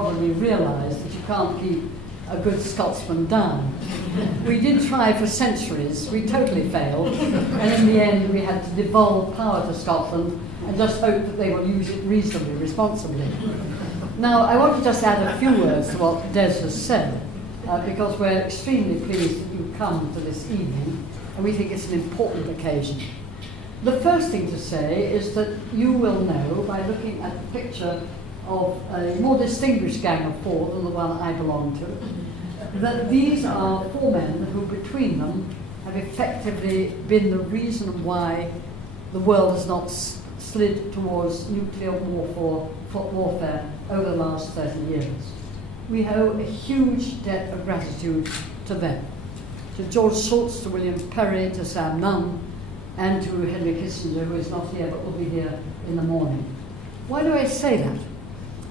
probably realise that you can't keep a good Scotsman down. We did try for centuries, we totally failed, and in the end we had to devolve power to Scotland and just hope that they will use it reasonably, responsibly. Now, I want to just add a few words to what Des has said, because we're extremely pleased that you've come to this evening, and we think it's an important occasion. The first thing to say is that you will know, by looking at the picture of a more distinguished gang of four than the one I belong to, that these are four men who, between them, have effectively been the reason why the world has not slid towards nuclear warfare over the last 30 years. We owe a huge debt of gratitude to them, to George Shultz, to William Perry, to Sam Nunn, and to Henry Kissinger, who is not here but will be here in the morning. Why do I say that?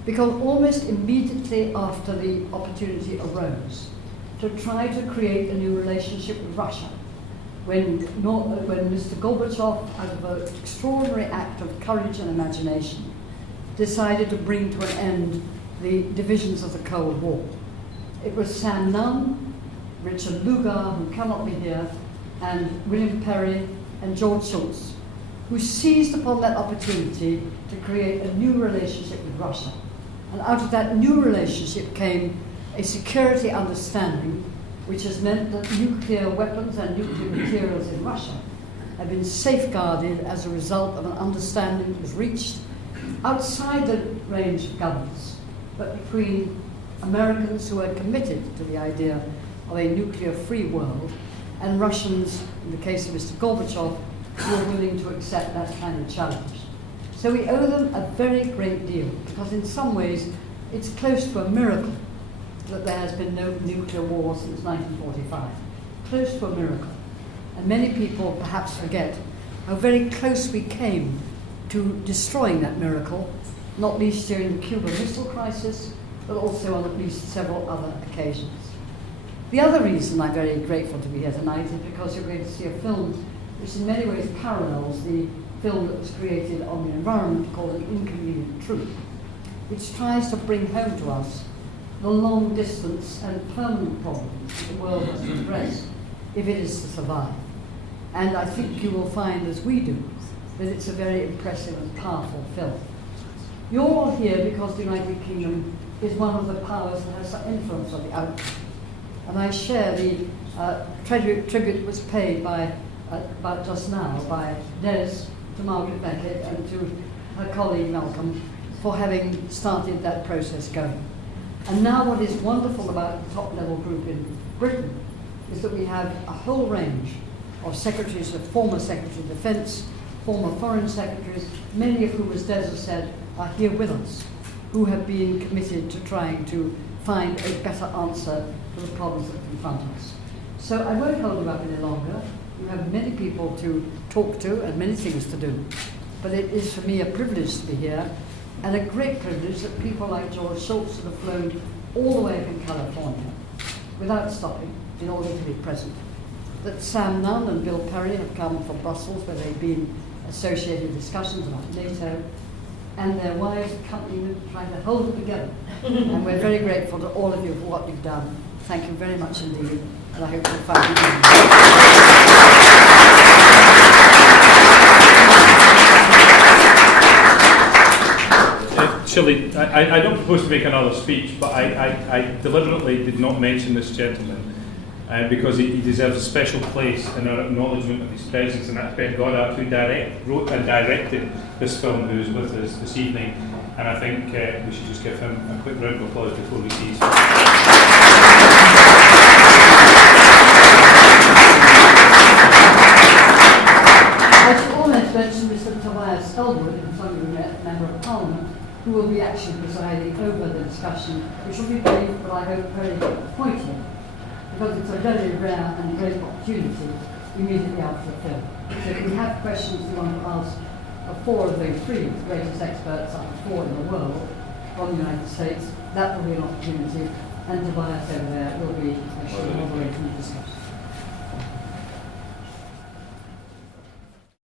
Because almost immediately after the opportunity arose to try to create a new relationship with Russia, when Mr. Gorbachev, out of an extraordinary act of courage and imagination, decided to bring to an end the divisions of the Cold War. It was Sam Nunn, Richard Lugar, who cannot be here, and William Perry and George Shultz, who seized upon that opportunity to create a new relationship with Russia. And out of that new relationship came a security understanding which has meant that nuclear weapons and nuclear materials in Russia have been safeguarded as a result of an understanding that was reached outside the range of governments, but between Americans who are committed to the idea of a nuclear-free world and Russians, in the case of Mr. Gorbachev, who are willing to accept that kind of challenge. So we owe them a very great deal, because in some ways it's close to a miracle that there has been no nuclear war since 1945. Close to a miracle. And many people perhaps forget how very close we came to destroying that miracle, not least during the Cuban Missile Crisis, but also on at least several other occasions. The other reason I'm very grateful to be here tonight is because you're going to see a film which in many ways parallels the film that was created on the environment called An Inconvenient Truth, which tries to bring home to us the long distance and permanent problems that the world has to address if it is to survive. And I think you will find, as we do, that it's a very impressive and powerful film. You're all here because the United Kingdom is one of the powers that has some influence on the outcome. And I share the tribute that was paid by, about just now, by Des to Margaret Beckett and to her colleague Malcolm for having started that process going. And now what is wonderful about the top-level group in Britain is that we have a whole range of secretaries, of former Secretary of Defence, former Foreign Secretaries, many of whom, as Des has said, are here with us, who have been committed to trying to find a better answer to the problems that confront us. So I won't hold you up any longer. You have many people to talk to and many things to do. But it is for me a privilege to be here, and a great privilege that people like George Shultz have flown all the way from California without stopping in order to be present. That Sam Nunn and Bill Perry have come from Brussels, where they've been associated discussions about NATO, and their wives accompany them, trying to hold it together. And we're very grateful to all of you for what you've done. Thank you very much indeed, and I hope you'll find it. Shirley, I don't propose to make another speech, but I deliberately did not mention this gentleman because he deserves a special place in our acknowledgement of his presence, and that's Ben Goddard, who wrote and directed this film, who is with us this evening. And I think we should just give him a quick round of applause before we see his film. I should almost mention Mr. Tobias Elwood, who's a Member of Parliament, who will be actually presiding over the discussion, which will be brief, but I hope very pointed, because it's a very rare and great opportunity immediately after the film. So if you have questions you want to ask of four of the three greatest experts, out of four in the world, from the United States, that will be an opportunity, and Tobias over there will be actually moderating the discussion.